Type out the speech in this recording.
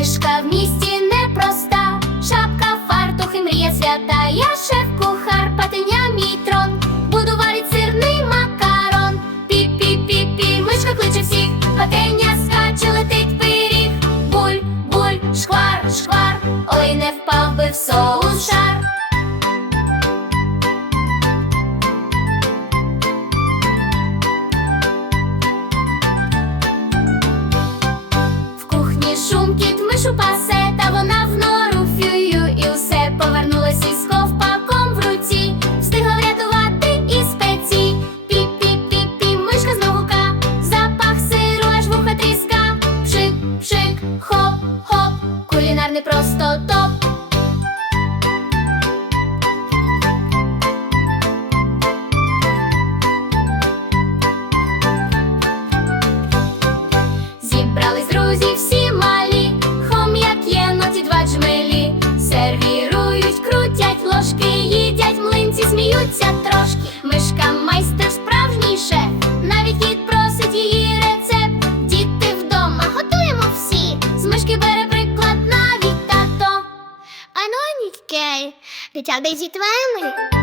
Книжка в місті непроста, шапка, фартух і мрія свята, я шеф-кухар, патиня мій трон, буду варить сирний макарон, пі-пі-пі-пі, мишка кличе всіх, патиня скаче, летить пиріг, буль, буль, шквар, шквар, ой, не впав би в соус. шум, кіт мишу пасе, та вона в нору фюю і усе повернулась із ковпаком в руці, встигла врятувати і спеці. Пі-пі-пі-пі, мишка знову ка, запах сиру, аж вуха тріска. Пшик, пшик, хоп, хоп, кулінарний просто топ. Зібрались друзі всі Дочки бере приклад навіть тато. Ану, нікей, дитя десь твеми.